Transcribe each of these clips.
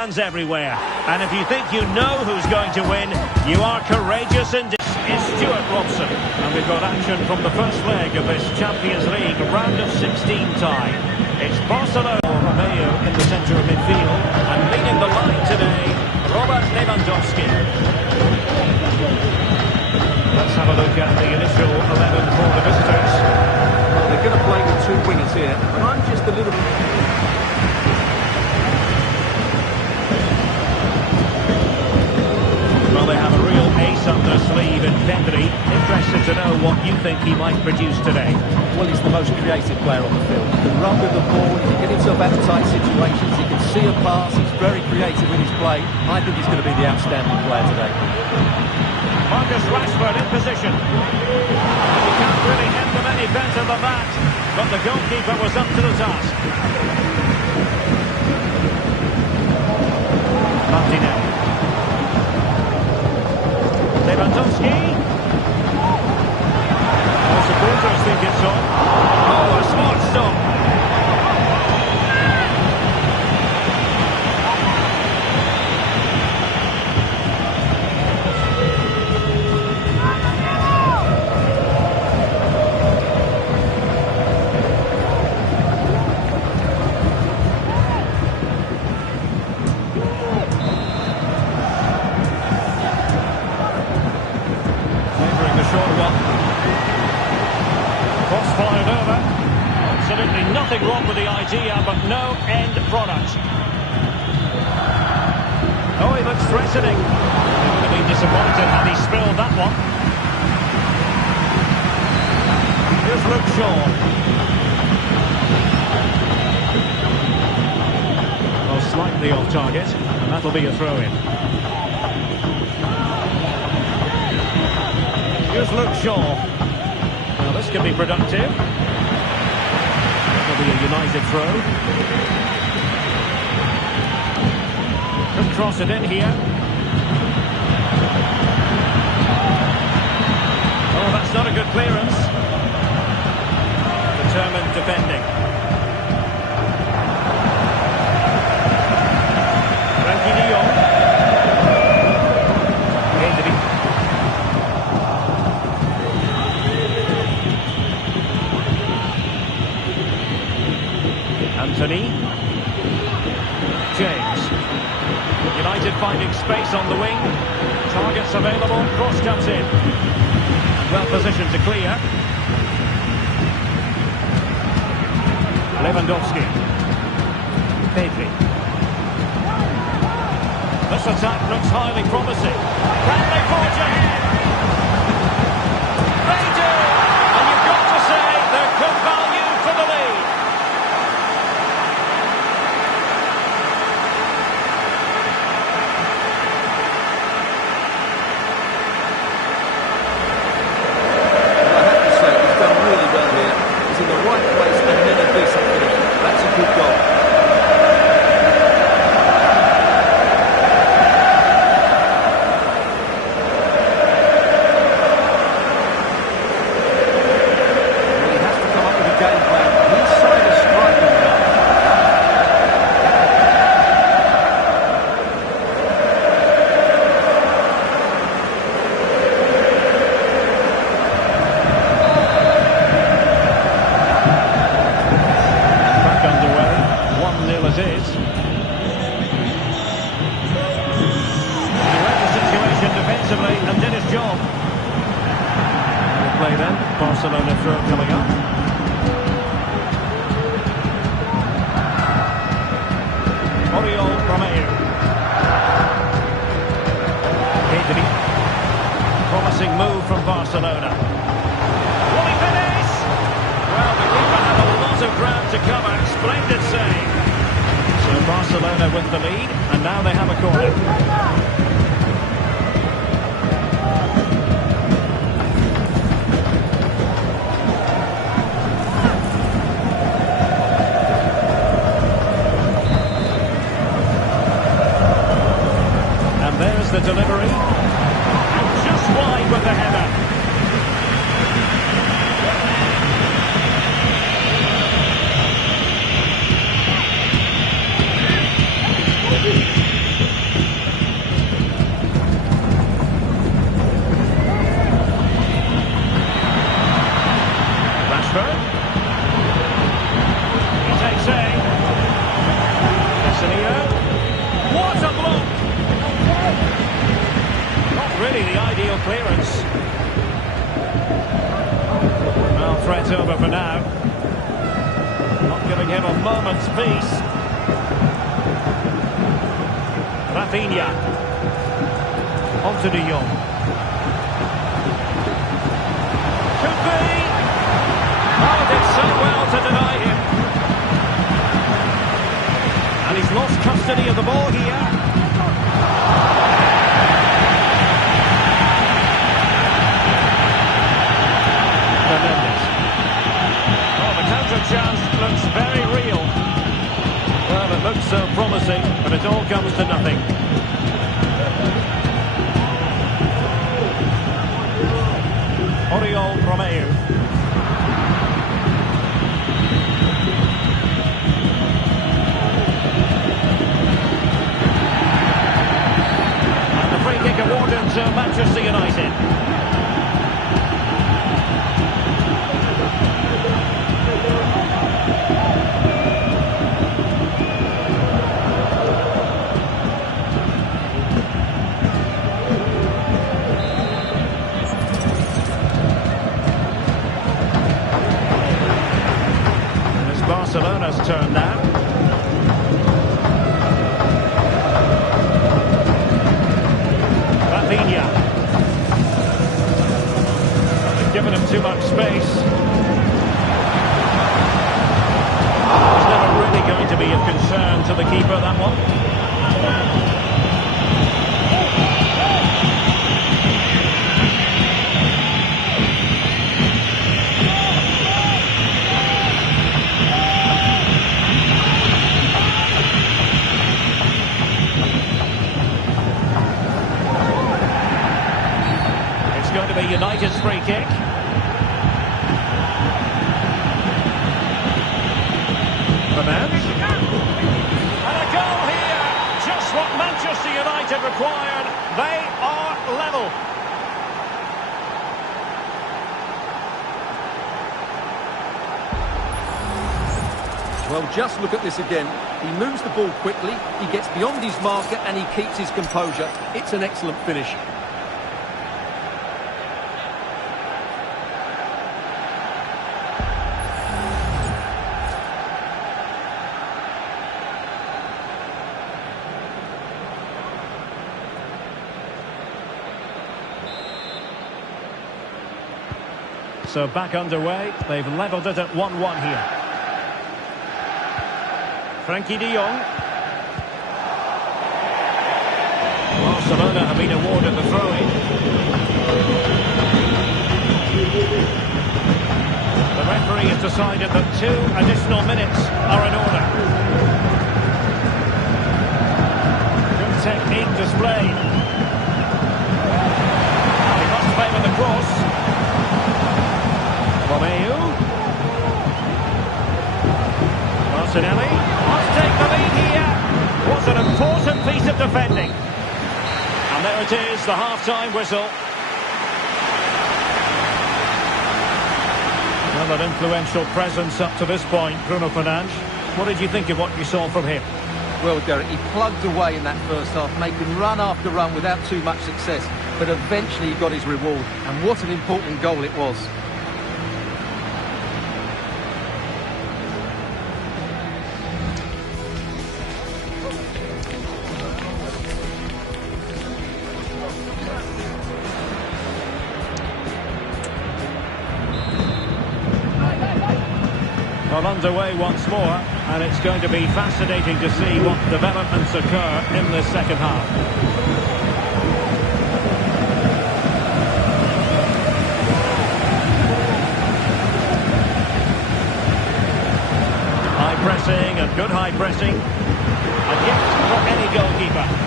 Fans everywhere, and if you think you know who's going to win, you are courageous and is Stuart Robson. And we've got action from the first leg of this Champions League round of 16 tie. It's Barcelona Romeo in the centre of midfield, and leading the line today, Robert Lewandowski. Let's have a look at the initial 11 for the visitors. Well, they're going to play with two wingers here, but I'm just a little bit... Well, they have a real ace up their sleeve in Pedri. Interested to know what you think he might produce today. Well, he's the most creative player on the field. He can run with the ball, he can get himself out of tight situations, he can see a pass, he's very creative with his play. I think he's going to be the outstanding player today. Marcus Rashford in position. You can't really hit them any better than that, but the goalkeeper was up to the task. Martinelli. Lewandowski. All supporters think it's on. Oh, a smart stop. Cross-fired over. Absolutely nothing wrong with the idea, but no end product. Oh, he looks threatening. He would have been disappointed had he spilled that one. Here's Luke Shaw. Well, slightly off target, and that'll be a throw-in. Here's Luke Shaw. Now this could be productive. That'll be a United throw. Could cross it in here. Oh, that's not a good clearance. Determined defending. Frankie de Jong. Anthony. James. United finding space on the wing. Targets available. Cross comes in. Well positioned to clear. Lewandowski. Pedri. This attack looks highly promising. Can they forge ahead? They do! And you've got to say they're good value for the lead. In the right place and then a decent finish. That's a good goal. Well, he has to come up with a game plan. His side is striking now. As is. He read the situation defensively and did his job. Play then. Barcelona throw coming up. Oriol Romeo. Pedri. Promising move from Barcelona. Will he finish? Well, the keeper had a lot of ground to cover. Splendid save. So Barcelona with the lead, and now they have a corner. And there's the delivery. And just wide with the header. Thank you. clearance. Well, threat over for now. Not giving him a moment's peace. Rafinha. On to De Jong. Could be. Oh, did so well to deny him. And he's lost custody of the ball here. Oh, the counter chance looks very real. Well, it looks so promising, but it all comes to nothing. Oriol Romeu. And the free kick awarded to Manchester United. Barcelona's turn now. Rafinha. They've given him too much space. It's never really going to be of concern to the keeper, that one. United's free kick. Fernandes. And a goal here. Just what Manchester United required. They are level. Well, just look at this again. He moves the ball quickly, he gets beyond his marker and he keeps his composure. It's an excellent finish. So back underway. They've levelled it at 1-1 here. Frankie de Jong. Barcelona have been awarded the throw-in. The referee has decided that 2 additional minutes are in order. Good technique displayed. He must favour the cross. Romeu. Martinelli must take the lead here. Was an important piece of defending. And there it is, the half-time whistle. Well, an influential presence up to this point, Bruno Fernandes. What did you think of what you saw from him? Well, Derek, he plugged away in that first half, making run after run without too much success. But eventually he got his reward. And what an important goal it was. Well, underway once more, and it's going to be fascinating to see what developments occur in the second half. High pressing and good high pressing. A gift for any goalkeeper.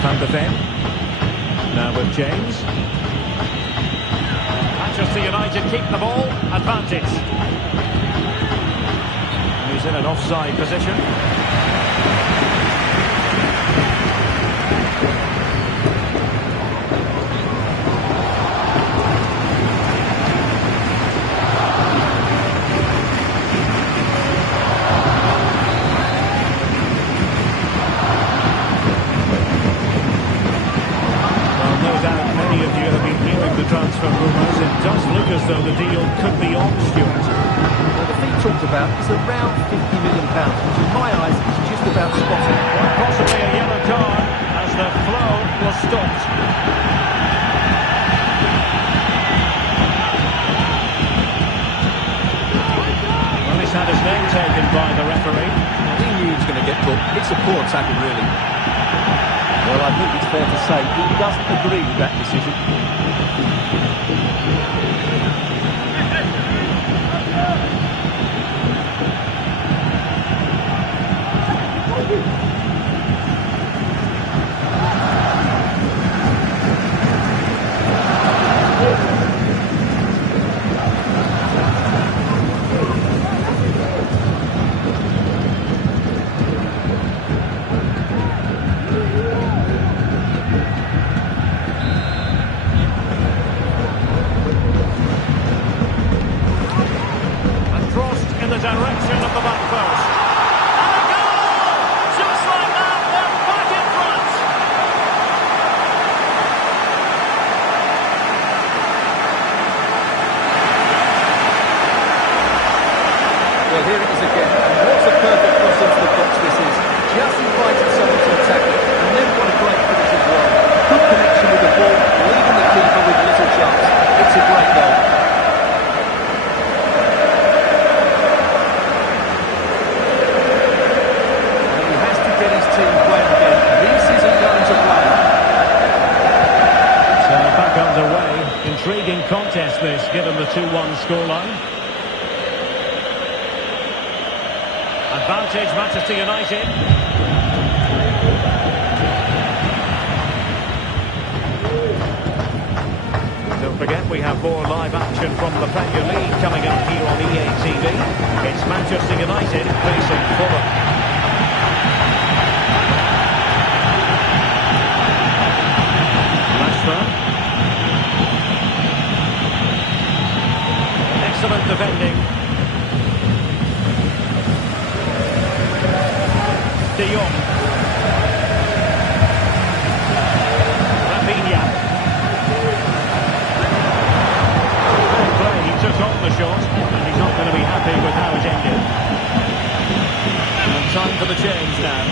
Van de Ven. Now with James. Manchester United keep the ball. Advantage. He's in an offside position. but it's a poor tackle, really. Well, I think it's fair to say he doesn't agree with that decision. Direction of the back post. And a goal! Just like that, they're back in front. Well, here it is again. And what a perfect cross into the box this is. Just invited someone to attack it. And then what a great finish as well. Good connection with the ball, leaving the keeper with little chance. It's a great goal. Intriguing contest this, given the 2-1 scoreline. Advantage Manchester United. Don't forget we have more live action from the Premier League coming up here on EA TV. It's Manchester United facing Fulham. Excellent defending. De Jong. Rafinha. Good play. He took on the shot, and he's not going to be happy with how it ended. And time for the change now.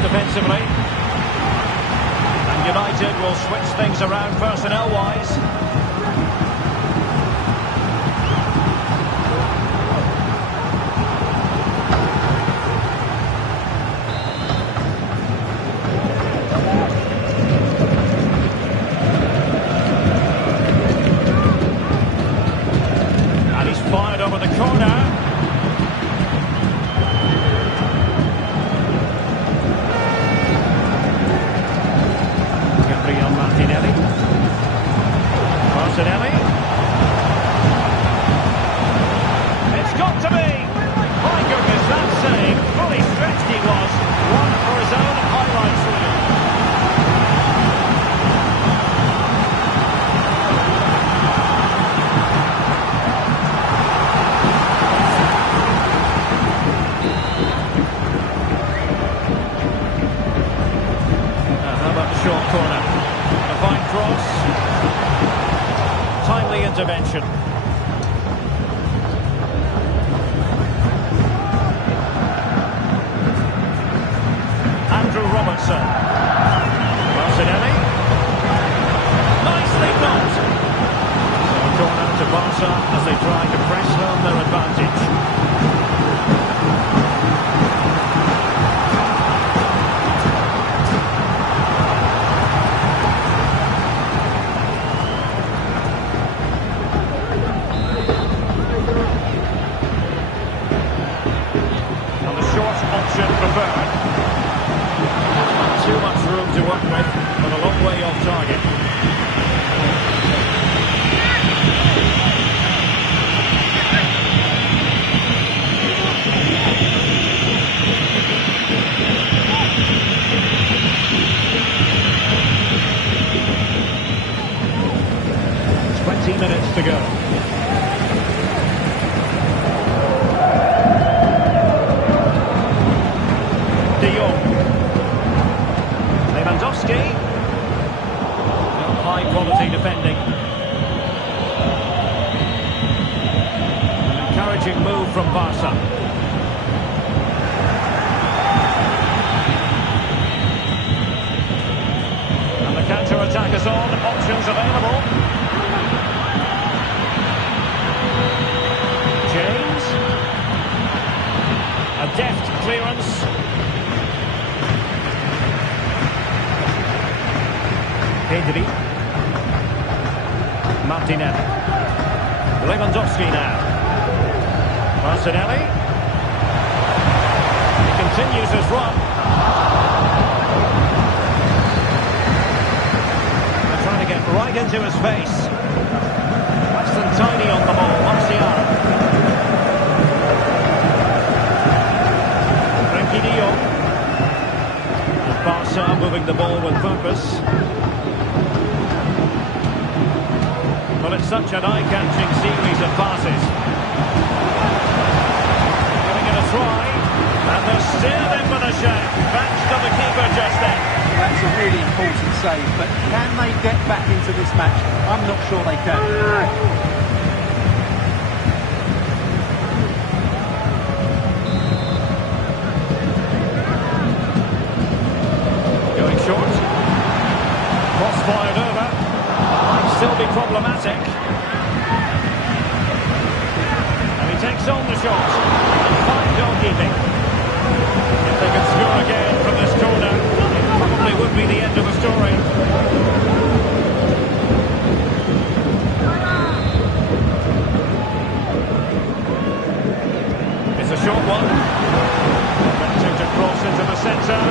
Defensively, and United will switch things around personnel-wise. And he's fired over the corner. Martinelli. It's got to be. My goodness, that save. Fully stretched he was. One for his own highlights reel. How about the short corner? A fine cross. Timely intervention. Barca as they try to press home their advantage. Preferred. Not too much room to work with, but a long way off target. Minutes to go. De Jong. Lewandowski. High quality defending. An encouraging move from Barca. And the counter-attack is on. Options available. James. A deft clearance. Pedri. Martinelli. Lewandowski now. Martinelli. He continues his run. They're trying to get right into his face. Less than tiny on the ball. Martial. Frankie de Jong. And Barca moving the ball with purpose. Well, it's such an eye-catching series of passes. Giving it a try. And they're still in with a shake. Thanks to the keeper just then. That's a really important save, but can they get back into this match? I'm not sure they can. Going short. Cross fired over. Might still be problematic. And he takes on the shot. And fine goalkeeping. If they could score again from this corner, it probably would be the end of the story. It's a short one. Attempting to cross into the centre.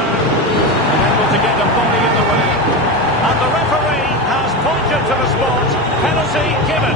And able to get a body in the way. And the referee has pointed to the spot. Penalty given.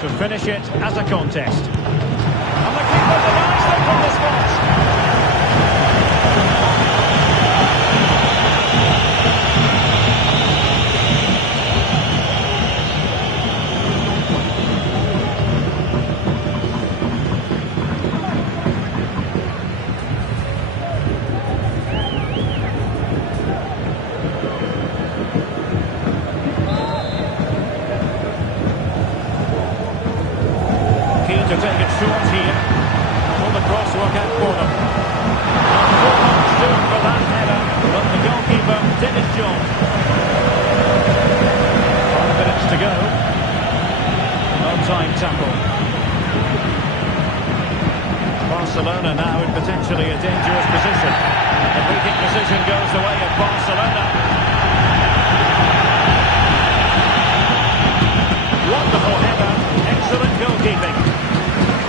To finish it as a contest. And the keeper denies them from the spot. To take it short here. Will the cross work out for them? Not too much doing for that header, but the goalkeeper did his job. 5 minutes to go. No-time tackle. Barcelona now in potentially a dangerous position. The beating position goes the way of Barcelona. Wonderful header. Excellent goalkeeping.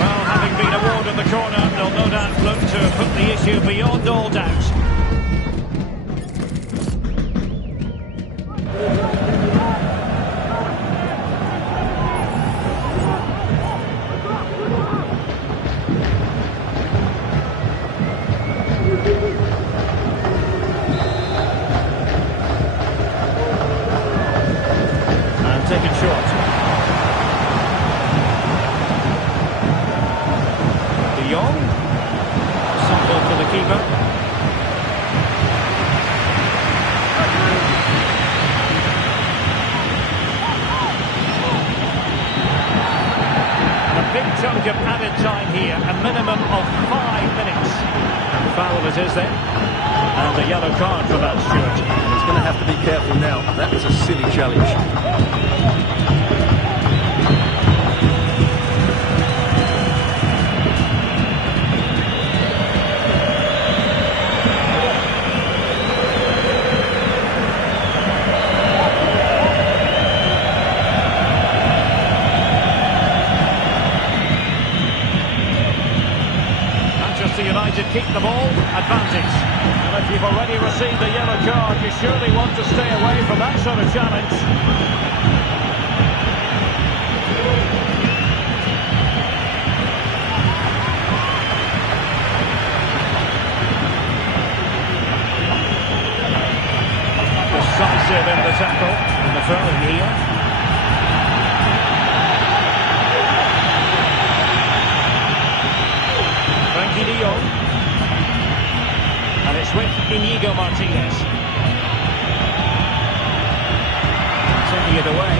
Well, having been awarded the corner, they'll no doubt look to put the issue beyond all doubt. And taken short. De Jong. Simple for the keeper. big chunk of added time here, a minimum of 5 minutes. And foul it is then. And a yellow card for that, Stuart. He's going to have to be careful now. That was a silly challenge. United keep the ball, advantage. And if you've already received a yellow card, you surely want to stay away from that sort of challenge. Decisive in the tackle, and the throw-in here. De Jong. And it's with Inigo Martinez. Taking it away.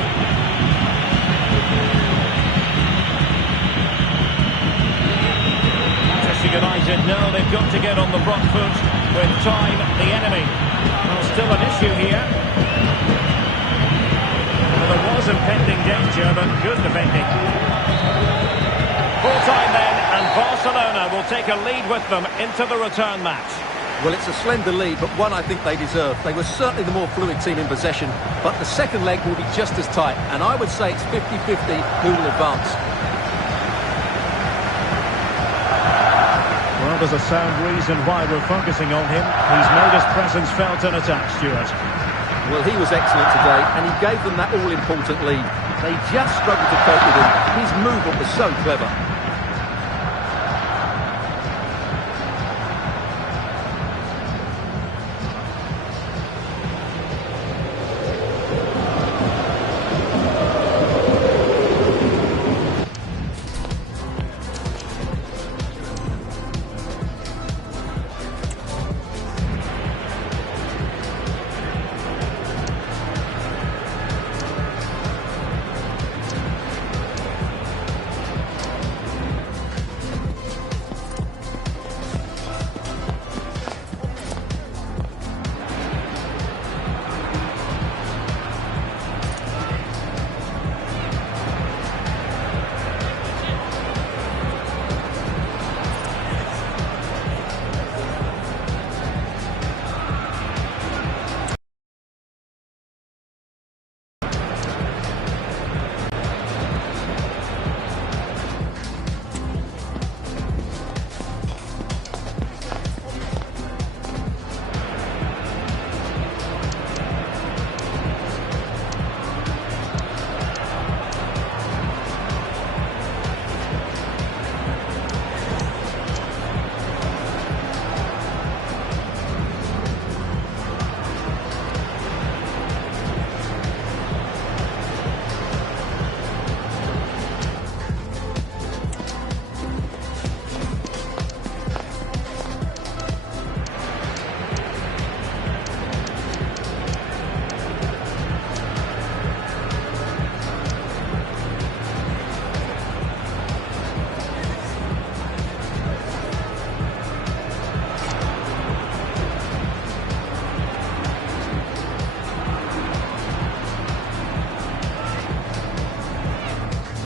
Manchester United know they've got to get on the front foot with time the enemy. Well, still an issue here. Well, there was impending danger, but good defending. Full time then, and Barcelona will take a lead with them into the return match. Well, it's a slender lead, but one I think they deserve. They were certainly the more fluid team in possession, but the second leg will be just as tight, and I would say it's 50-50 who will advance. Well, there's a sound reason why we're focusing on him. He's made his presence felt in attack, Stuart. Well, he was excellent today, and he gave them that all-important lead. They just struggled to cope with him. His movement was so clever.